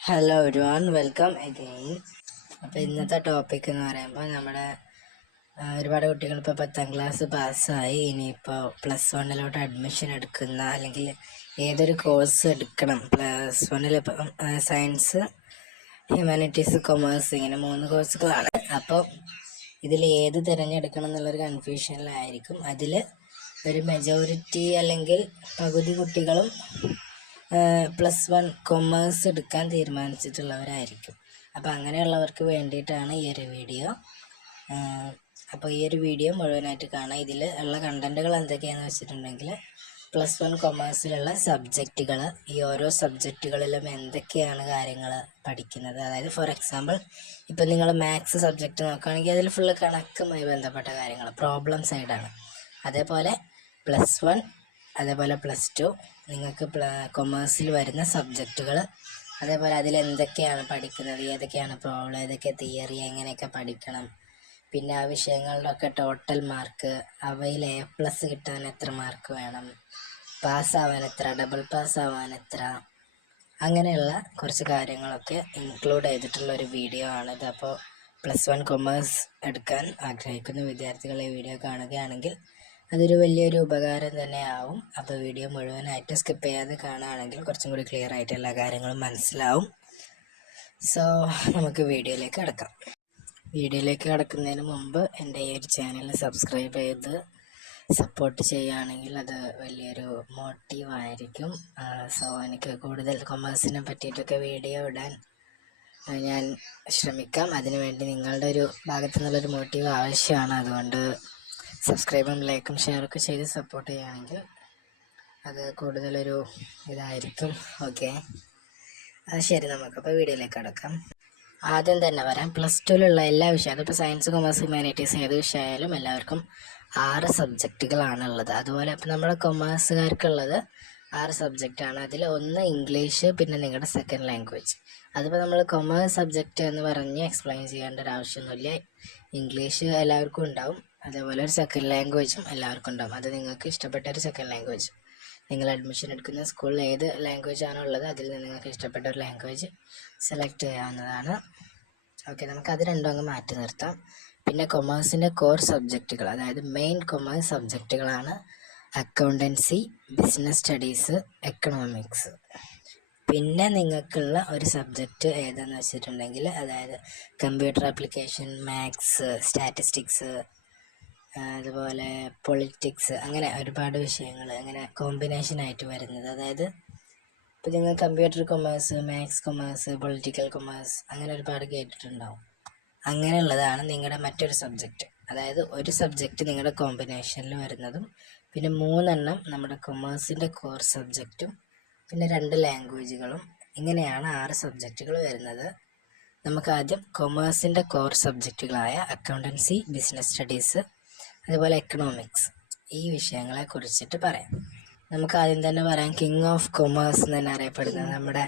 Hello ഒരു one welcome again അപ്പോൾ ഇന്നത്തെ ടോപ്പിക് എന്ന് പറയുമ്പോൾ നമ്മുടെ ഒരുപാട് കുട്ടികൾ ഇപ്പോൾ പത്താം ക്ലാസ് പാസ്സായി ഇനിയിപ്പോൾ പ്ലസ് വണ്ണിലോട്ട് അഡ്മിഷൻ എടുക്കുന്ന അല്ലെങ്കിൽ ഏതൊരു കോഴ്സ് എടുക്കണം. പ്ലസ് വണ്ണിൽ ഇപ്പം സയൻസ് ഹ്യൂമാനിറ്റീസ് കൊമേഴ്സ് ഇങ്ങനെ മൂന്ന് കോഴ്സുകളാണ് അപ്പോൾ ഇതിൽ ഏത് തിരഞ്ഞെടുക്കണം എന്നുള്ളൊരു കൺഫ്യൂഷനിലായിരിക്കും അതിൽ ഒരു മെജോറിറ്റി അല്ലെങ്കിൽ പകുതി കുട്ടികളും പ്ലസ് വൺ കൊമേഴ്സ് എടുക്കാൻ തീരുമാനിച്ചിട്ടുള്ളവരായിരിക്കും. അപ്പോൾ അങ്ങനെയുള്ളവർക്ക് വേണ്ടിയിട്ടാണ് ഈ ഒരു വീഡിയോ. അപ്പോൾ ഈ ഒരു വീഡിയോ മുഴുവനായിട്ട് കാണാം. ഇതിൽ ഉള്ള കണ്ടന്റുകൾ എന്തൊക്കെയാണെന്ന് വെച്ചിട്ടുണ്ടെങ്കിൽ പ്ലസ് വൺ കൊമേഴ്സിലുള്ള സബ്ജക്റ്റുകൾ ഈ ഓരോ സബ്ജക്റ്റുകളിലും എന്തൊക്കെയാണ് കാര്യങ്ങൾ പഠിക്കുന്നത്? അതായത് ഫോർ എക്സാമ്പിൾ ഇപ്പം നിങ്ങൾ മാത്സ് സബ്ജക്റ്റ് നോക്കുകയാണെങ്കിൽ അതിൽ ഫുള്ള് കണക്കുമായി ബന്ധപ്പെട്ട കാര്യങ്ങൾ പ്രോബ്ലം സൈഡാണ് അതേപോലെ പ്ലസ് വൺ അതേപോലെ പ്ലസ് ടു നിങ്ങൾക്ക് കൊമേഴ്സിൽ വരുന്ന സബ്ജക്റ്റുകൾ അതേപോലെ അതിൽ എന്തൊക്കെയാണ് പഠിക്കുന്നത് ഏതൊക്കെയാണ് പ്രോബ്ലം ഏതൊക്കെ തിയറി എങ്ങനെയൊക്കെ പഠിക്കണം. പിന്നെ ആ വിഷയങ്ങളിലൊക്കെ ടോട്ടൽ മാർക്ക് അവയിൽ എ പ്ലസ് കിട്ടാൻ എത്ര മാർക്ക് വേണം പാസ്സാവാൻ എത്ര ഡബിൾ പാസ്സാവാൻ എത്ര. അങ്ങനെയുള്ള കുറച്ച് കാര്യങ്ങളൊക്കെ ഇൻക്ലൂഡ് ചെയ്തിട്ടുള്ള ഒരു വീഡിയോ ആണിത്. അപ്പോൾ പ്ലസ് വൺ കൊമേഴ്സ് എടുക്കാൻ ആഗ്രഹിക്കുന്ന വിദ്യാർത്ഥികളെ ഈ വീഡിയോ കാണുകയാണെങ്കിൽ അതൊരു വലിയൊരു ഉപകാരം തന്നെ അപ്പോൾ വീഡിയോ മുഴുവനായിട്ട് സ്കിപ്പ് ചെയ്യാതെ കാണുകയാണെങ്കിൽ കുറച്ചും കൂടി ക്ലിയർ ആയിട്ട് എല്ലാ കാര്യങ്ങളും മനസ്സിലാവും. സോ നമുക്ക് വീഡിയോയിലേക്ക് കിടക്കാം. വീഡിയോയിലേക്ക് കിടക്കുന്നതിന് മുമ്പ് എന്റെ ഈ ഒരു ചാനൽ സബ്സ്ക്രൈബ് ചെയ്ത് സപ്പോർട്ട് ചെയ്യുകയാണെങ്കിൽ അത് വലിയൊരു മോട്ടീവായിരിക്കും സോ എനിക്ക് കൂടുതൽ കൊമേഴ്സിനെ പറ്റിയിട്ടൊക്കെ വീഡിയോ ഇടാൻ ഞാൻ ശ്രമിക്കാം. അതിനുവേണ്ടി നിങ്ങളുടെ ഒരു ഭാഗത്തു നിന്നുള്ളൊരു മോട്ടീവ് ആവശ്യമാണ്. അതുകൊണ്ട് സബ്സ്ക്രൈബും ലൈക്കും ഷെയറൊക്കെ ചെയ്ത് സപ്പോർട്ട് ചെയ്യുകയാണെങ്കിൽ അത് കൂടുതലൊരു ഇതായിരിക്കും. ഓക്കെ അത് ശരി നമുക്കപ്പോൾ വീഡിയോയിലേക്ക് കടക്കാം. ആദ്യം തന്നെ വരാം. പ്ലസ് ടുവിലുള്ള എല്ലാ വിഷയം അതിപ്പോൾ സയൻസ് കൊമേഴ്സ് ഹ്യൂമാനിറ്റീസ് ഏത് വിഷയമായാലും എല്ലാവർക്കും ആറ് സബ്ജക്റ്റുകളാണ് ഉള്ളത് അതുപോലെ ഇപ്പം നമ്മുടെ കൊമേഴ്സുകാർക്കുള്ളത് ആറ് സബ്ജക്റ്റാണ് അതിൽ ഒന്ന് ഇംഗ്ലീഷ് പിന്നെ നിങ്ങളുടെ സെക്കൻഡ് ലാംഗ്വേജ് അതിപ്പോൾ നമ്മൾ കൊമേഴ്സ് സബ്ജക്റ്റ് എന്ന് പറഞ്ഞ് എക്സ്പ്ലെയിൻ ചെയ്യേണ്ട ഒരു ആവശ്യമൊന്നുമില്ല. ഇംഗ്ലീഷ് എല്ലാവർക്കും ഉണ്ടാവും. അതേപോലെ ഒരു സെക്കൻഡ് ലാംഗ്വേജും എല്ലാവർക്കും ഉണ്ടാവും. അത് നിങ്ങൾക്ക് ഇഷ്ടപ്പെട്ട ഒരു സെക്കൻഡ് ലാംഗ്വേജ് നിങ്ങൾ അഡ്മിഷൻ എടുക്കുന്ന സ്കൂളിൽ ഏത് ലാംഗ്വേജ് ആണോ ഉള്ളത് അതിൽ നിന്ന് നിങ്ങൾക്ക് ഇഷ്ടപ്പെട്ട ഒരു ലാംഗ്വേജ് സെലക്ട് ചെയ്യാവുന്നതാണ്. ഓക്കെ നമുക്ക് അത് രണ്ടും അങ്ങ് മാറ്റി നിർത്താം. പിന്നെ കൊമേഴ്സിന്റെ കോർ സബ്ജക്റ്റുകൾ അതായത് മെയിൻ കൊമേഴ്സ് സബ്ജക്റ്റുകളാണ് അക്കൗണ്ടൻസി ബിസിനസ് സ്റ്റഡീസ് എക്കണോമിക്സ് പിന്നെ നിങ്ങൾക്കുള്ള ഒരു സബ്ജക്റ്റ് ഏതാണെന്ന് വെച്ചിട്ടുണ്ടെങ്കിൽ അതായത് കമ്പ്യൂട്ടർ ആപ്ലിക്കേഷൻ മാത്സ് സ്റ്റാറ്റിസ്റ്റിക്സ് അതുപോലെ പൊളിറ്റിക്സ് അങ്ങനെ ഒരുപാട് വിഷയങ്ങൾ അങ്ങനെ കോമ്പിനേഷൻ ആയിട്ട് വരുന്നത്. അതായത് ഇപ്പോൾ നിങ്ങൾ computer commerce maths commerce political commerce അങ്ങനെ ഒരുപാട് കേട്ടിട്ടുണ്ടാവും. അങ്ങനെയുള്ളതാണ് നിങ്ങളുടെ മറ്റൊരു സബ്ജക്റ്റ് അതായത് ഒരു സബ്ജക്റ്റ് നിങ്ങളുടെ കോമ്പിനേഷനിൽ വരുന്നതും പിന്നെ മൂന്നെണ്ണം നമ്മുടെ കൊമേഴ്സിന്റെ കോർ സബ്ജക്റ്റും പിന്നെ രണ്ട് ലാംഗ്വേജുകളും ഇങ്ങനെയാണ് ആറ് സബ്ജക്റ്റുകൾ വരുന്നത്. നമുക്ക് ആദ്യം കൊമേഴ്സിന്റെ കോർ സബ്ജക്റ്റുകളായ അക്കൗണ്ടൻസി ബിസിനസ് സ്റ്റഡീസ് അതുപോലെ എക്കണോമിക്സ് ഈ വിഷയങ്ങളെ കുറിച്ചിട്ട് പറയാം. നമുക്ക് ആദ്യം തന്നെ പറയാം കിങ് ഓഫ് കൊമേഴ്സ് എന്ന് തന്നെ അറിയപ്പെടുന്നത് നമ്മുടെ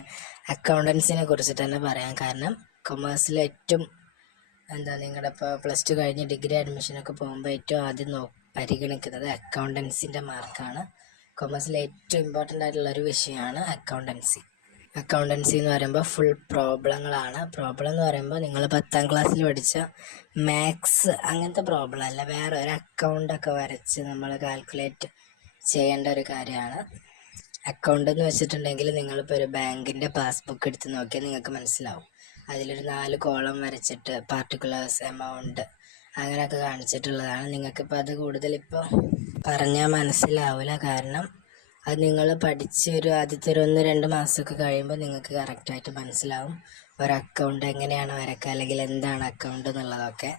അക്കൗണ്ടൻസിനെ കുറിച്ചിട്ട് തന്നെ പറയാം. കാരണം കൊമേഴ്സിൽ ഏറ്റവും എന്താ നിങ്ങളുടെ ഇപ്പോൾ പ്ലസ് ടു കഴിഞ്ഞ് ഡിഗ്രി അഡ്മിഷനൊക്കെ പോകുമ്പോൾ ഏറ്റവും ആദ്യം നോ പരിഗണിക്കുന്നത് അക്കൗണ്ടൻസിന്റെ മാർക്കാണ് കൊമേഴ്സിലെ ഏറ്റവും ഇമ്പോർട്ടന്റ് ആയിട്ടുള്ള ഒരു വിഷയമാണ് അക്കൗണ്ടൻസി അക്കൗണ്ടൻസി എന്ന് പറയുമ്പോൾ ഫുൾ പ്രോബ്ലങ്ങളാണ് പ്രോബ്ലം എന്ന് പറയുമ്പോൾ നിങ്ങൾ പത്താം ക്ലാസ്സിൽ പഠിച്ച മാത്സ് അങ്ങനത്തെ പ്രോബ്ലം അല്ല. വേറെ ഒരു അക്കൗണ്ടൊക്കെ വരച്ച് നമ്മൾ കാൽക്കുലേറ്റ് ചെയ്യേണ്ട ഒരു കാര്യമാണ്. അക്കൗണ്ട് എന്ന് വെച്ചിട്ടുണ്ടെങ്കിൽ നിങ്ങളിപ്പോൾ ഒരു ബാങ്കിന്റെ പാസ്ബുക്ക് എടുത്ത് നോക്കിയാൽ നിങ്ങൾക്ക് മനസ്സിലാവും. അതിലൊരു നാല് കോളം വരച്ചിട്ട് പാർട്ടിക്കുലേഴ്സ് എമൗണ്ട് അങ്ങനെയൊക്കെ കാണിച്ചിട്ടുള്ളതാണ്. നിങ്ങൾക്കിപ്പോൾ അത് കൂടുതലിപ്പോൾ പറഞ്ഞാൽ മനസ്സിലാവില്ല കാരണം അത് നിങ്ങൾ പഠിച്ച് ഒരു ആദ്യത്തെ ഒരു ഒന്ന് രണ്ട് മാസമൊക്കെ കഴിയുമ്പോൾ നിങ്ങൾക്ക് കറക്റ്റായിട്ട് മനസ്സിലാവും. ഒരു അക്കൗണ്ട് എങ്ങനെയാണ് വരക്കുക അല്ലെങ്കിൽ എന്താണ് അക്കൗണ്ട് എന്നുള്ളതൊക്കെ.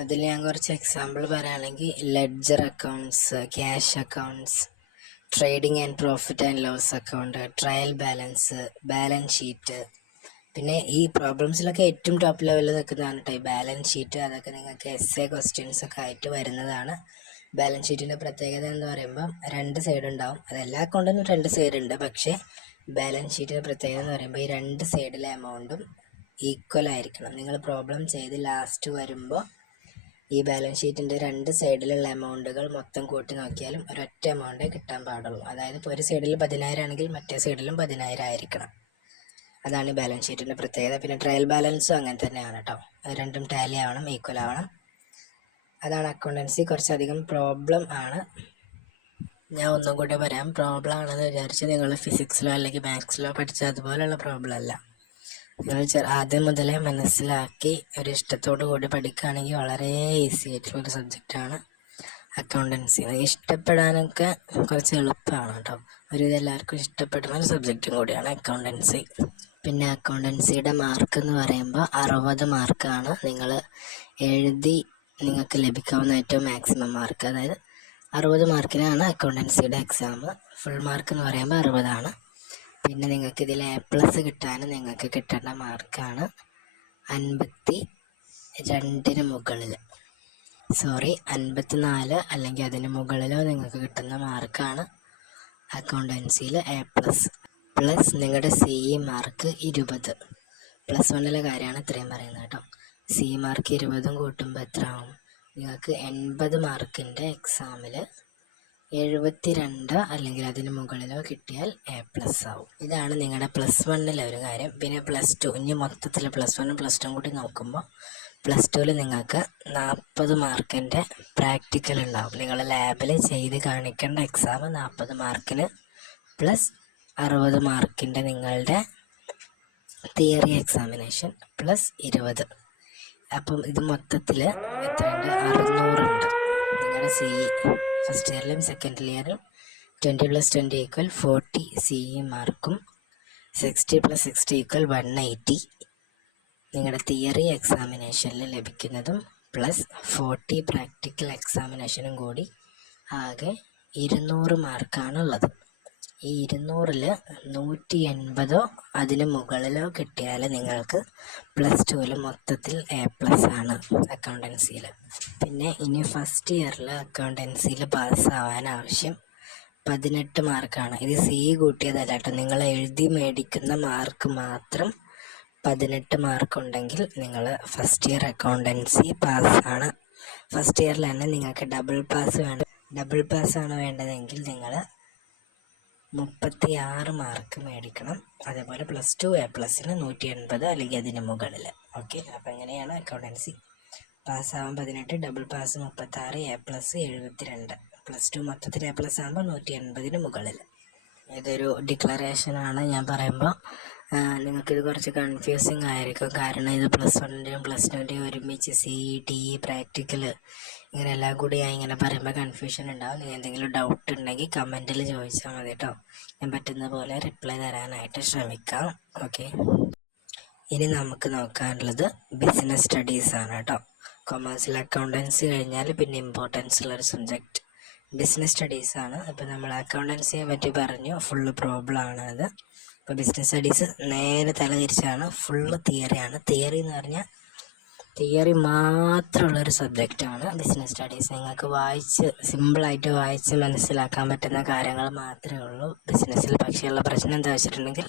അതിൽ ഞാൻ കുറച്ച് എക്സാമ്പിൾ പറയുകയാണെങ്കിൽ ledger accounts cash accounts trading and profit and loss account trial balance balance sheet പിന്നെ ഈ പ്രോബ്ലംസിലൊക്കെ ഏറ്റവും ടോപ്പ് ലെവലിൽ നിൽക്കുന്നതാണ് കേട്ടോ ഈ ബാലൻസ് ഷീറ്റ് അതൊക്കെ നിങ്ങൾക്ക് എസ് എ ക്വസ്റ്റ്യൻസ് ഒക്കെ ആയിട്ട് വരുന്നതാണ്. ബാലൻസ് ഷീറ്റിന്റെ പ്രത്യേകത എന്ന് പറയുമ്പോൾ രണ്ട് സൈഡ് ഉണ്ടാവും. അത് എല്ലാ അക്കൗണ്ടിനും രണ്ട് സൈഡ് ഉണ്ട്. പക്ഷേ ബാലൻസ് ഷീറ്റിന്റെ പ്രത്യേകത എന്ന് പറയുമ്പോൾ ഈ രണ്ട് സൈഡിലെ എമൗണ്ടും ഈക്വൽ ആയിരിക്കണം. നിങ്ങൾ പ്രോബ്ലം ചെയ്ത് ലാസ്റ്റ് വരുമ്പോൾ ഈ ബാലൻസ് ഷീറ്റിന്റെ രണ്ട് സൈഡിലുള്ള എമൗണ്ടുകൾ മൊത്തം കൂട്ടി നോക്കിയാലും ഒരൊറ്റ എമൗണ്ടേ കിട്ടാൻ പാടുള്ളൂ. അതായത് ഇപ്പോൾ ഒരു സൈഡിൽ പതിനായിരം ആണെങ്കിൽ മറ്റേ സൈഡിലും പതിനായിരം ആയിരിക്കണം. അതാണ് ബാലൻസ് ഷീറ്റിന്റെ പ്രത്യേകത. പിന്നെ ട്രയൽ ബാലൻസും അങ്ങനെ തന്നെയാണ് കേട്ടോ രണ്ടും ടാലി ആവണം ഈക്വൽ ആവണം. അതാണ് അക്കൗണ്ടൻസി. കുറച്ചധികം പ്രോബ്ലം ആണ്. ഞാൻ ഒന്നും കൂടെ പറയാം. പ്രോബ്ലം ആണെന്ന് വിചാരിച്ച് നിങ്ങൾ ഫിസിക്സിലോ അല്ലെങ്കിൽ മാത്സിലോ പഠിച്ച അതുപോലെയുള്ള പ്രോബ്ലം അല്ല. നിങ്ങൾ ആദ്യം മുതലേ മനസ്സിലാക്കി ഒരു ഇഷ്ടത്തോടു കൂടി പഠിക്കുകയാണെങ്കിൽ വളരെ ഈസി ആയിട്ടുള്ള ഒരു സബ്ജക്റ്റാണ് അക്കൗണ്ടൻസി. ഇഷ്ടപ്പെടാനൊക്കെ കുറച്ച് എളുപ്പമാണ് കേട്ടോ. ഒരു എല്ലാവർക്കും ഇഷ്ടപ്പെടുന്ന ഒരു സബ്ജക്റ്റും കൂടിയാണ് അക്കൗണ്ടൻസി. പിന്നെ അക്കൗണ്ടൻസിയുടെ മാർക്ക് എന്ന് പറയുമ്പോൾ അറുപത് മാർക്കാണ് നിങ്ങൾ എഴുതി നിങ്ങൾക്ക് ലഭിക്കാവുന്ന ഏറ്റവും മാക്സിമം മാർക്ക് അതായത് അറുപത് മാർക്കിനാണ് അക്കൗണ്ടൻസിയുടെ എക്സാം ഫുൾ മാർക്ക് എന്ന് പറയുമ്പോൾ അറുപതാണ്. പിന്നെ നിങ്ങൾക്ക് ഇതിൽ എ പ്ലസ് കിട്ടാനും നിങ്ങൾക്ക് കിട്ടേണ്ട മാർക്കാണ് അൻപത്തി രണ്ടിന് മുകളിൽ. സോറി അൻപത്തിനാല് അല്ലെങ്കിൽ അതിന് മുകളിലോ നിങ്ങൾക്ക് കിട്ടുന്ന മാർക്കാണ് അക്കൗണ്ടൻസിയിൽ എ പ്ലസ് പ്ലസ് നിങ്ങളുടെ സി മാർക്ക് ഇരുപത്. പ്ലസ് വണ്ണിലെ കാര്യമാണ് ഇത്രയും പറയുന്നത് കേട്ടോ. സി മാർക്ക് ഇരുപതും കൂട്ടുമ്പോൾ എത്ര ആവും നിങ്ങൾക്ക് എൺപത് മാർക്കിന്റെ എക്സാമിൽ എഴുപത്തിരണ്ട് അല്ലെങ്കിൽ അതിന് മുകളിലോ കിട്ടിയാൽ എ പ്ലസ് ആവും. ഇതാണ് നിങ്ങളുടെ പ്ലസ് വണ്ണിലെ ഒരു കാര്യം. പിന്നെ പ്ലസ് ടു ഇനി മൊത്തത്തിൽ പ്ലസ് വണ്ണും പ്ലസ് ടു കൂടി നോക്കുമ്പോൾ പ്ലസ് ടുവിൽ നിങ്ങൾക്ക് നാൽപ്പത് മാർക്കിന്റെ പ്രാക്ടിക്കൽ ഉണ്ടാവും. നിങ്ങൾ ലാബിൽ ചെയ്ത് കാണിക്കേണ്ട എക്സാം നാൽപ്പത് മാർക്കിന് പ്ലസ് അറുപത് മാർക്കിന്റെ നിങ്ങളുടെ തിയറി എക്സാമിനേഷൻ പ്ലസ് ഇരുപത്. അപ്പം ഇത് മൊത്തത്തിൽ എത്രയുണ്ട്? അറുന്നൂറുണ്ട്. നിങ്ങളുടെ സി ഇ ഫസ്റ്റ് ഇയറിലും second ഇയറിലും twenty plus twenty equal forty C E മാർക്കും sixty plus sixty equal one eighty നിങ്ങളുടെ തിയറി എക്സാമിനേഷനിൽ ലഭിക്കുന്നതും പ്ലസ് ഫോർട്ടി പ്രാക്ടിക്കൽ എക്സാമിനേഷനും കൂടി ആകെ ഇരുന്നൂറ് മാർക്കാണുള്ളത് ഈ ഇരുന്നൂറിൽ നൂറ്റി എൺപതോ അതിന് മുകളിലോ കിട്ടിയാൽ നിങ്ങൾക്ക് പ്ലസ് ടുവിൽ മൊത്തത്തിൽ എ പ്ലസ് ആണ് അക്കൗണ്ടൻസിയിൽ പിന്നെ ഇനി ഫസ്റ്റ് ഇയറിൽ അക്കൗണ്ടൻസിയിൽ പാസ്സാവാൻ ആവശ്യം പതിനെട്ട് മാർക്കാണ്. ഇത് സി കൂട്ടിയതല്ല കേട്ടോ നിങ്ങൾ എഴുതി മേടിക്കുന്ന മാർക്ക് മാത്രം പതിനെട്ട് മാർക്ക് ഉണ്ടെങ്കിൽ നിങ്ങൾ ഫസ്റ്റ് ഇയർ അക്കൗണ്ടൻസി പാസ്സാണ്. ഫസ്റ്റ് ഇയറിൽ തന്നെ നിങ്ങൾക്ക് ഡബിൾ പാസ് വേണം ഡബിൾ പാസ് ആണ് വേണ്ടതെങ്കിൽ നിങ്ങൾ മുപ്പത്തി ആറ് മാർക്ക് മേടിക്കണം. അതേപോലെ പ്ലസ് ടു എ പ്ലസിന് നൂറ്റി എൺപത് അല്ലെങ്കിൽ അതിന് മുകളിൽ ഓക്കെ അപ്പം എങ്ങനെയാണ് അക്കൗണ്ടൻസി പാസ്സാവാൻ പതിനെട്ട് ഡബിൾ പാസ് മുപ്പത്താറ് എ പ്ലസ് എഴുപത്തിരണ്ട്. പ്ലസ് ടു മൊത്തത്തിൽ എ പ്ലസ് ആകുമ്പോൾ നൂറ്റി എൺപതിന് മുകളിൽ ഇതൊരു ഡിക്ലറേഷനാണ് ഞാൻ പറയുമ്പോൾ നിങ്ങൾക്കിത് കുറച്ച് കൺഫ്യൂസിങ് ആയിരിക്കും. കാരണം ഇത് പ്ലസ് വണ്ണിന്റെയും പ്ലസ് ടുവിന്റെയും ഒരുമിച്ച് സി ടി പ്രാക്ടിക്കൽ ഇങ്ങനെ എല്ലാം കൂടി ഞാൻ ഇങ്ങനെ പറയുമ്പോൾ കൺഫ്യൂഷൻ ഉണ്ടാവും. നിങ്ങൾ എന്തെങ്കിലും ഡൗട്ട് ഉണ്ടെങ്കിൽ കമന്റിൽ ചോദിച്ചാൽ മതി കേട്ടോ ഞാൻ പറ്റുന്ന പോലെ റിപ്ലൈ തരാനായിട്ട് ശ്രമിക്കാം. ഓക്കെ ഇനി നമുക്ക് നോക്കാനുള്ളത് ബിസിനസ് സ്റ്റഡീസ് ആണ് കേട്ടോ കൊമേഴ്സിൽ അക്കൗണ്ടൻസി കഴിഞ്ഞാൽ പിന്നെ ഇമ്പോർട്ടൻസ് ഉള്ള ഒരു സബ്ജക്റ്റ് ബിസിനസ് സ്റ്റഡീസ് ആണ്. അപ്പോൾ നമ്മൾ അക്കൗണ്ടൻസിയെ പറ്റി പറഞ്ഞു. ഫുള്ള് പ്രോബ്ലം ആണ് അത്. അപ്പോൾ ബിസിനസ് സ്റ്റഡീസ് നേരെ തലതിരിച്ചാണ്. ഫുള്ള് തിയറിയാണ് തിയറി എന്ന് പറഞ്ഞാൽ തിയറി മാത്രമുള്ളൊരു സബ്ജക്റ്റാണ് ബിസിനസ് സ്റ്റഡീസ്. നിങ്ങൾക്ക് വായിച്ച് സിമ്പിളായിട്ട് വായിച്ച് മനസ്സിലാക്കാൻ പറ്റുന്ന കാര്യങ്ങൾ മാത്രമേ ഉള്ളൂ. ബിസിനസ്സിൽ പക്ഷേ ഉള്ള പ്രശ്നം എന്താ വെച്ചിട്ടുണ്ടെങ്കിൽ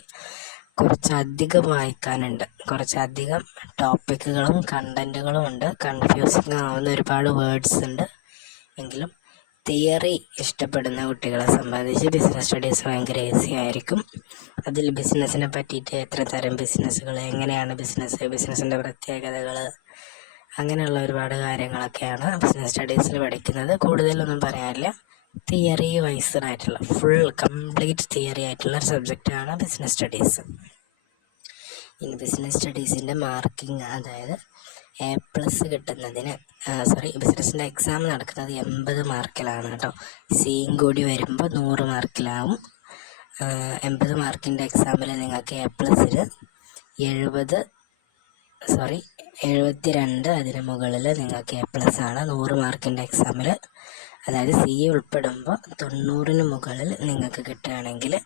കുറച്ചധികം വായിക്കാനുണ്ട്. കുറച്ചധികം ടോപ്പിക്കുകളും കണ്ടന്റുകളും ഉണ്ട്. കൺഫ്യൂസിങ് ആവുന്ന ഒരുപാട് വേർഡ്സ് ഉണ്ട്. എങ്കിലും തിയറി ഇഷ്ടപ്പെടുന്ന കുട്ടികളെ സംബന്ധിച്ച് ബിസിനസ് സ്റ്റഡീസ് ഭയങ്കര ഈസി ആയിരിക്കും. അതിൽ ബിസിനസ്സിനെ പറ്റിയിട്ട് എത്ര തരം ബിസിനസ്സുകൾ എങ്ങനെയാണ് ബിസിനസ് ബിസിനസ്സിന്റെ പ്രത്യേകതകൾ അങ്ങനെയുള്ള ഒരുപാട് കാര്യങ്ങളൊക്കെയാണ് ബിസിനസ് സ്റ്റഡീസിൽ പഠിക്കുന്നത്. കൂടുതലൊന്നും പറയാനില്ല. തിയറി വൈസ് ആയിട്ടുള്ള ഫുൾ കംപ്ലീറ്റ് തിയറി ആയിട്ടുള്ള ഒരു സബ്ജക്റ്റാണ് ബിസിനസ് സ്റ്റഡീസ് ഇനി ബിസിനസ് സ്റ്റഡീസിന്റെ മാർക്കിംഗ് അതായത് എ പ്ലസ് കിട്ടുന്നതിന് സോറി ബിസിനസ്സിന്റെ എക്സാം നടക്കുന്നത് എൺപത് മാർക്കിലാണ് കേട്ടോ. സിയും കൂടി വരുമ്പോൾ നൂറ് മാർക്കിലാവും. എൺപത് മാർക്കിന്റെ എക്സാമിൽ നിങ്ങൾക്ക് എ പ്ലസ്സിൽ എഴുപത് സോറി എഴുപത്തി രണ്ട് അതിന് മുകളിൽ നിങ്ങൾക്ക് എ പ്ലസ് ആണ്. നൂറ് മാർക്കിന്റെ എക്സാമിൽ അതായത് സി ഉൾപ്പെടുമ്പോൾ തൊണ്ണൂറിന് മുകളിൽ നിങ്ങൾക്ക് കിട്ടുകയാണെങ്കിൽ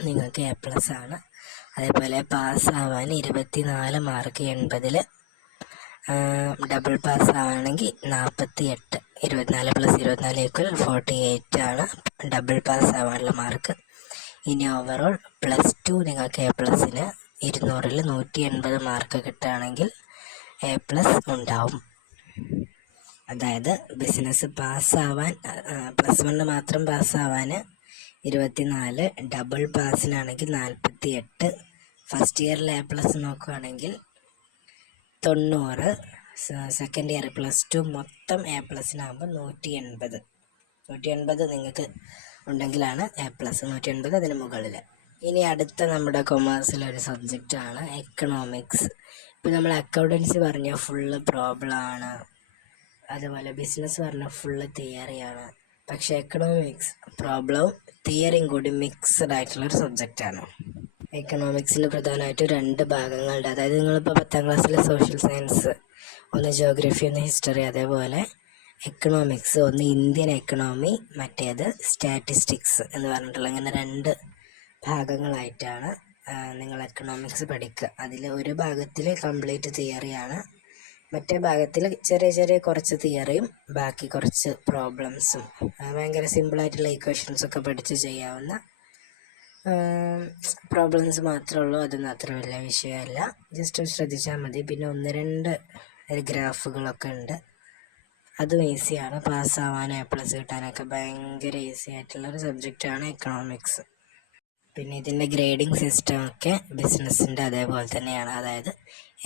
നിങ്ങൾക്ക് എ പ്ലസ് ആണ്. അതേപോലെ പാസ്സാവാൻ ഇരുപത്തി നാല് മാർക്ക് എൺപതിൽ ഡബിൾ പാസ് ആവുകയാണെങ്കിൽ നാൽപ്പത്തി എട്ട് ഇരുപത്തിനാല് പ്ലസ് ഇരുപത്തിനാല് ഈക്വൽ ഫോർട്ടി എയ്റ്റ് ആണ്. ഡബിൾ പാസ് ആവാനുള്ള മാർക്ക്. ഇനി ഓവറോൾ പ്ലസ് ടു നിങ്ങൾക്ക് എ പ്ലസിന് ഇരുന്നൂറിൽ നൂറ്റി എൺപത് മാർക്ക് കിട്ടുകയാണെങ്കിൽ എ പ്ലസ് ഉണ്ടാവും. അതായത് ബിസിനസ് പാസ്സാവാൻ പ്ലസ് വണ്ണ് മാത്രം പാസ്സാവാൻ ഇരുപത്തിനാല് ഡബിൾ പാസിനാണെങ്കിൽ നാൽപ്പത്തി എട്ട് ഫസ്റ്റ് ഇയറിൽ എ പ്ലസ് നോക്കുകയാണെങ്കിൽ തൊണ്ണൂറ് സെക്കൻഡ് ഇയർ പ്ലസ് ടു മൊത്തം എ പ്ലസിനാകുമ്പോൾ നൂറ്റി എൺപത് നൂറ്റി എൺപത് നിങ്ങൾക്ക് ഉണ്ടെങ്കിലാണ് എ പ്ലസ് നൂറ്റി എൺപത് അതിന് മുകളിൽ ഇനി അടുത്ത നമ്മുടെ കൊമേഴ്സിലെ ഒരു സബ്ജക്റ്റാണ് എക്കണോമിക്സ് ഇപ്പം നമ്മൾ അക്കൗണ്ടൻസി പറഞ്ഞ ഫുള്ള് പ്രോബ്ലമാണ് അതുപോലെ ബിസിനസ് പറഞ്ഞ ഫുള്ള് തിയറിയാണ് പക്ഷേ എക്കണോമിക്സ് പ്രോബ്ലം തിയറിയും കൂടി ഒരു സബ്ജക്റ്റാണ് എക്കണോമിക്സിൽ പ്രധാനമായിട്ടും രണ്ട് ഭാഗങ്ങളുണ്ട്. അതായത് നിങ്ങളിപ്പോൾ പത്താം ക്ലാസ്സിലെ സോഷ്യൽ സയൻസ് ഒന്ന് ജോഗ്രഫി ഒന്ന് ഹിസ്റ്ററി അതേപോലെ എക്കണോമിക്സ് ഒന്ന് ഇന്ത്യൻ എക്കണോമി മറ്റേത് സ്റ്റാറ്റിസ്റ്റിക്സ് എന്ന് പറഞ്ഞിട്ടുള്ള ഇങ്ങനെ രണ്ട് ഭാഗങ്ങളായിട്ടാണ് നിങ്ങൾ എക്കണോമിക്സ് പഠിക്കുക. അതിൽ ഒരു ഭാഗത്തിൽ കംപ്ലീറ്റ് തിയറിയാണ് മറ്റേ ഭാഗത്തിൽ ചെറിയ ചെറിയ കുറച്ച് തിയറിയും ബാക്കി കുറച്ച് പ്രോബ്ലംസും ഭയങ്കര സിമ്പിളായിട്ടുള്ള ഇക്വേഷൻസ് ഒക്കെ പഠിച്ച് ചെയ്യാവുന്ന പ്രോബ്ലംസ് മാത്രമേ ഉള്ളൂ. അതൊന്നും അത്ര വലിയ വിഷയമല്ല. ജസ്റ്റ് ശ്രദ്ധിച്ചാൽ മതി. പിന്നെ ഒന്ന് രണ്ട് ഗ്രാഫുകളൊക്കെ ഉണ്ട്. അതും ഈസിയാണ് പാസ്സാവാനും എ പ്ലസ് കിട്ടാനൊക്കെ ഭയങ്കര ഈസി ആയിട്ടുള്ള ഒരു സബ്ജക്റ്റാണ് എക്കണോമിക്സ് പിന്നെ ഇതിന്റെ ഗ്രേഡിംഗ് സിസ്റ്റം ഒക്കെ ബിസിനസ്സിന്റെ അതേപോലെ തന്നെയാണ്. അതായത്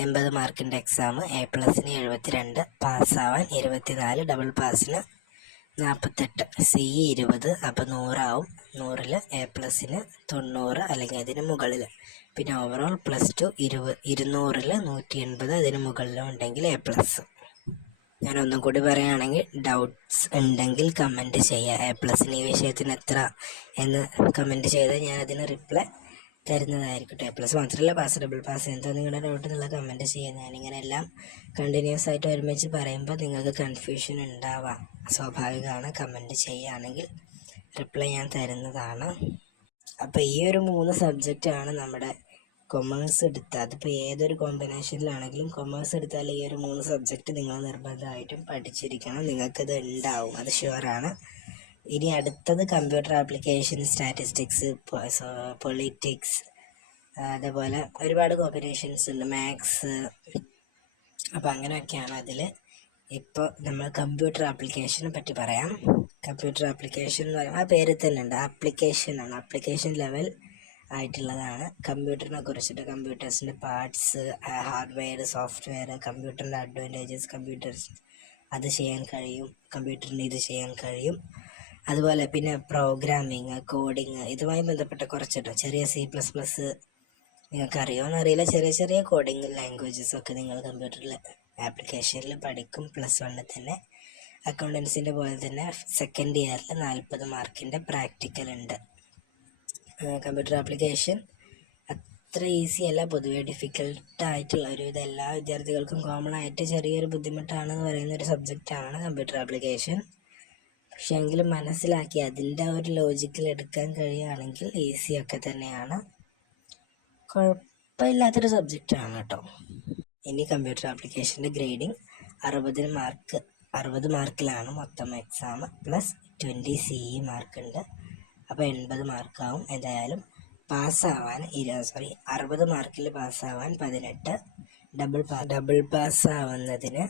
എൺപത് മാർക്കിന്റെ എക്സാം എ പ്ലസിന് എഴുപത്തിരണ്ട് പാസ്സാവാൻ ഇരുപത്തിനാല് ഡബിൾ പാസിന് നാൽപ്പത്തെട്ട് സി ഇരുപത് അപ്പോൾ നൂറാവും. നൂറിൽ എ പ്ലസിന് തൊണ്ണൂറ് അല്ലെങ്കിൽ അതിന് മുകളിൽ പിന്നെ ഓവറോൾ പ്ലസ് ടു ഇരുപത് ഇരുന്നൂറിൽ നൂറ്റി എൺപത് അതിന് മുകളിലും ഉണ്ടെങ്കിൽ എ പ്ലസ് ഞാൻ ഒന്നും കൂടി പറയുകയാണെങ്കിൽ ഡൗട്ട്സ് ഉണ്ടെങ്കിൽ കമന്റ് ചെയ്യുക എ പ്ലസിന് ഈ വിഷയത്തിന് എത്ര എന്ന് കമന്റ് ചെയ്താൽ ഞാൻ അതിന് റിപ്ലൈ തരുന്നതായിരിക്കട്ടെ. എ പ്ലസ് മാത്രമല്ല പാസ് ഡബിൾ പാസ് എന്താ നിങ്ങളുടെ ഡൗട്ട് എന്നുള്ള കമന്റ് ചെയ്യുക ഞാനിങ്ങനെ എല്ലാം കണ്ടിന്യൂസ് ആയിട്ട് ഒരുമിച്ച് പറയുമ്പോൾ നിങ്ങൾക്ക് കൺഫ്യൂഷൻ ഉണ്ടാവാം. സ്വാഭാവികമാണ് കമന്റ് ചെയ്യുകയാണെങ്കിൽ റിപ്ലൈ ഞാൻ തരുന്നതാണ്. അപ്പോൾ ഈ ഒരു മൂന്ന് സബ്ജക്റ്റാണ് നമ്മുടെ കൊമേഴ്സ് എടുത്താൽ അതിപ്പോൾ ഏതൊരു കോമ്പിനേഷനിലാണെങ്കിലും കൊമേഴ്സ് എടുത്താൽ ഈ ഒരു മൂന്ന് സബ്ജക്റ്റ് നിങ്ങൾ നിർബന്ധമായിട്ടും പഠിച്ചിരിക്കണം. നിങ്ങൾക്കത് ഉണ്ടാവും അത് ഷുവറാണ് ഇനി അടുത്തത് കമ്പ്യൂട്ടർ ആപ്ലിക്കേഷൻ സ്റ്റാറ്റിസ്റ്റിക്സ് പൊളിറ്റിക്സ് അതേപോലെ ഒരുപാട് കോമ്പിനേഷൻസ് ഉണ്ട് മാത്സ് അപ്പോൾ അങ്ങനെയൊക്കെയാണ് അതിൽ ഇപ്പോൾ നമ്മൾ കമ്പ്യൂട്ടർ ആപ്ലിക്കേഷനെ പറ്റി പറയാം. കമ്പ്യൂട്ടർ ആപ്ലിക്കേഷൻ എന്ന് പറയുമ്പോൾ ആ പേര് തന്നെ ഉണ്ട് ആപ്ലിക്കേഷനാണ് ആപ്ലിക്കേഷൻ ലെവൽ ആയിട്ടുള്ളതാണ്. കമ്പ്യൂട്ടറിനെ കുറിച്ചിട്ട് കമ്പ്യൂട്ടേഴ്സിന്റെ പാർട്സ് ഹാർഡ്വെയർ സോഫ്റ്റ്വെയർ കമ്പ്യൂട്ടറിന്റെ അഡ്വാന്റേജസ് കമ്പ്യൂട്ടേഴ്സ് അത് ചെയ്യാൻ കഴിയും കമ്പ്യൂട്ടറിന് ഇത് ചെയ്യാൻ കഴിയും. അതുപോലെ പിന്നെ പ്രോഗ്രാമിങ് കോഡിങ് ഇതുമായി ബന്ധപ്പെട്ട കുറച്ചിട്ടോ. ചെറിയ സി പ്ലസ് പ്ലസ് നിങ്ങൾക്ക് അറിയുമോയെന്ന് അറിയില്ല. ചെറിയ ചെറിയ കോഡിങ് ലാംഗ്വേജസ് ഒക്കെ നിങ്ങൾ കമ്പ്യൂട്ടറിൽ ആപ്ലിക്കേഷനിൽ പഠിക്കും. പ്ലസ് വണ്ണിൽ തന്നെ അക്കൗണ്ടൻസിന്റെ പോലെ തന്നെ സെക്കൻഡ് ഇയറിൽ നാൽപ്പത് മാർക്കിന്റെ പ്രാക്ടിക്കൽ ഉണ്ട്. കമ്പ്യൂട്ടർ ആപ്ലിക്കേഷൻ അത്ര ഈസി അല്ല. പൊതുവേ ഡിഫിക്കൽട്ട് ആയിട്ടുള്ള ഒരു ഇത് എല്ലാ വിദ്യാർത്ഥികൾക്കും കോമൺ ആയിട്ട് ചെറിയൊരു ബുദ്ധിമുട്ടാണെന്ന് പറയുന്ന ഒരു സബ്ജക്റ്റാണ് കമ്പ്യൂട്ടർ ആപ്ലിക്കേഷൻ പക്ഷെ എങ്കിലും മനസ്സിലാക്കി അതിന്റെ ഒരു ലോജിക്കൽ എടുക്കാൻ കഴിയുകയാണെങ്കിൽ ഈസി ഒക്കെ തന്നെയാണ്. കുഴപ്പമില്ലാത്തൊരു സബ്ജക്റ്റാണ് കേട്ടോ. ഇനി കമ്പ്യൂട്ടർ ആപ്ലിക്കേഷന്റെ ഗ്രേഡിംഗ് അറുപതിന് മാർക്ക് അറുപത് മാർക്കിലാണ് മൊത്തം exam plus twenty C E മാർക്കുണ്ട് അപ്പോൾ എൺപത് മാർക്കാവും. പാസ് പാസ്സാവാൻ ഇരുപത് സോറി അറുപത് മാർക്കിൽ പാസ്സാവാൻ പതിനെട്ട്. ഡബിൾ പാ ഡബിൾ പാസ്സാവുന്നതിന്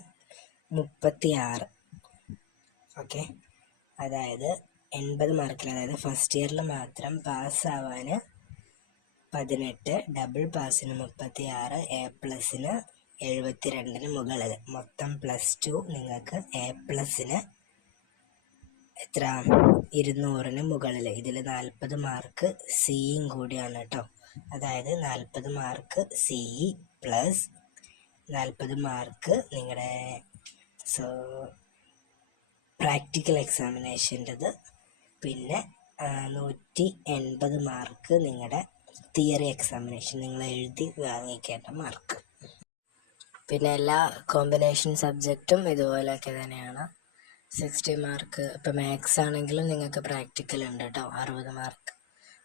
മുപ്പത്തി ആറ് ഓക്കെ അതായത് എൺപത് മാർക്കിൽ അതായത് ഫസ്റ്റ് ഇയറിൽ മാത്രം പാസ്സാവാൻ പതിനെട്ട് ഡബിൾ പാസിന് മുപ്പത്തി ആറ് എ പ്ലസിന് എഴുപത്തി രണ്ടിന് മുകളിൽ. മൊത്തം പ്ലസ് ടു നിങ്ങൾക്ക് എ പ്ലസിന് എത്ര? ഇരുന്നൂറിന് മുകളിൽ ഇതിൽ നാൽപ്പത് മാർക്ക് സിയും കൂടിയാണ് കേട്ടോ അതായത് നാൽപ്പത് മാർക്ക് സി പ്ലസ് നാൽപ്പത് മാർക്ക് നിങ്ങളുടെ സോ പ്രാക്ടിക്കൽ എക്സാമിനേഷന്റെത്. പിന്നെ നൂറ്റി എൺപത് മാർക്ക് നിങ്ങളുടെ തിയറി എക്സാമിനേഷൻ. നിങ്ങൾ എഴുതി വാങ്ങിക്കേണ്ട മാർക്ക്. പിന്നെ എല്ലാ കോമ്പിനേഷൻ സബ്ജക്റ്റും ഇതുപോലെയൊക്കെ തന്നെയാണ്. സിക്സ്റ്റി മാർക്ക് ഇപ്പോൾ മാത്സ് ആണെങ്കിലും നിങ്ങൾക്ക് പ്രാക്ടിക്കൽ ഉണ്ട് കേട്ടോ അറുപത് മാർക്ക്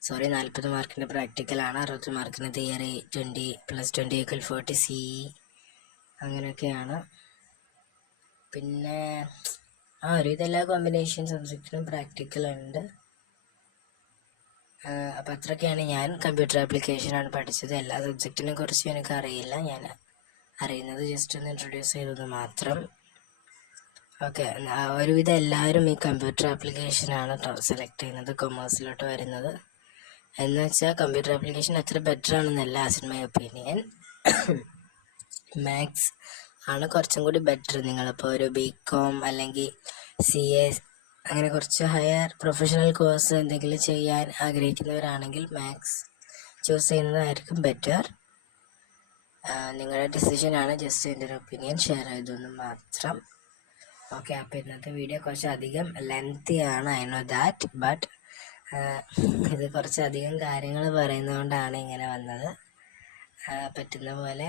സോറി നാൽപ്പത് മാർക്കിന്റെ പ്രാക്ടിക്കലാണ് അറുപത് മാർക്കിന് theory twenty plus twenty equal forty C അങ്ങനെയൊക്കെയാണ്. പിന്നെ ആ ഒരു ഇതെല്ലാ കോമ്പിനേഷൻ സബ്ജക്റ്റിനും പ്രാക്ടിക്കൽ ഉണ്ട്. അപ്പം അത്രയൊക്കെയാണ് ഞാൻ കമ്പ്യൂട്ടർ ആപ്ലിക്കേഷനാണ് പഠിച്ചത്. എല്ലാ സബ്ജക്റ്റിനെ കുറിച്ചും എനിക്ക് അറിയില്ല ഞാൻ അറിയുന്നത് ജസ്റ്റ് ഒന്ന് ഇൻട്രൊഡ്യൂസ് ചെയ്തത് മാത്രം. ഓക്കെ ഒരുവിധം എല്ലാവരും ഈ കമ്പ്യൂട്ടർ ആപ്ലിക്കേഷനാണ് കേട്ടോ സെലക്ട് ചെയ്യുന്നത് കൊമേഴ്സിലോട്ട് വരുന്നത്. എന്ന് വെച്ചാൽ കമ്പ്യൂട്ടർ ആപ്ലിക്കേഷൻ അത്ര better ആണെന്നല്ല as in my opinion maths ആണ് കുറച്ചും കൂടി ബെറ്റർ നിങ്ങളിപ്പോൾ ഒരു ബി കോം അല്ലെങ്കിൽ സി എ അങ്ങനെ കുറച്ച് ഹയർ പ്രൊഫഷണൽ കോഴ്സ് എന്തെങ്കിലും ചെയ്യാൻ ആഗ്രഹിക്കുന്നവരാണെങ്കിൽ മാത്സ് ചൂസ് ചെയ്യുന്നതായിരിക്കും ബെറ്റർ നിങ്ങളുടെ ഡിസിഷനാണ് ജസ്റ്റ് എന്റെ ഒരു ഒപ്പീനിയൻ ഷെയർ ചെയ്തെന്ന് മാത്രം. ഓക്കെ അപ്പോൾ ഇന്നത്തെ വീഡിയോ കുറച്ച് അധികം ലെങ്തി ആണ് ഐ നോ ദാറ്റ് ബട്ട് ഇത് കുറച്ചധികം കാര്യങ്ങൾ പറയുന്നതുകൊണ്ടാണ് ഇങ്ങനെ വന്നത്. പറ്റുന്ന പോലെ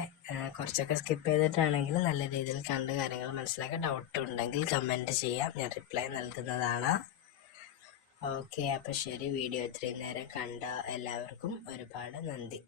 കുറച്ചൊക്കെ സ്കിപ്പ് ചെയ്തിട്ടാണെങ്കിൽ നല്ല രീതിയിൽ കണ്ട് കാര്യങ്ങൾ മനസ്സിലാക്കാൻ ഡൗട്ട് ഉണ്ടെങ്കിൽ കമന്റ് ചെയ്യാം. ഞാൻ റിപ്ലൈ നൽകുന്നതാണ്. ഓക്കെ അപ്പോൾ ശരി വീഡിയോ ഇത്രയും നേരം കണ്ട എല്ലാവർക്കും ഒരുപാട് നന്ദി.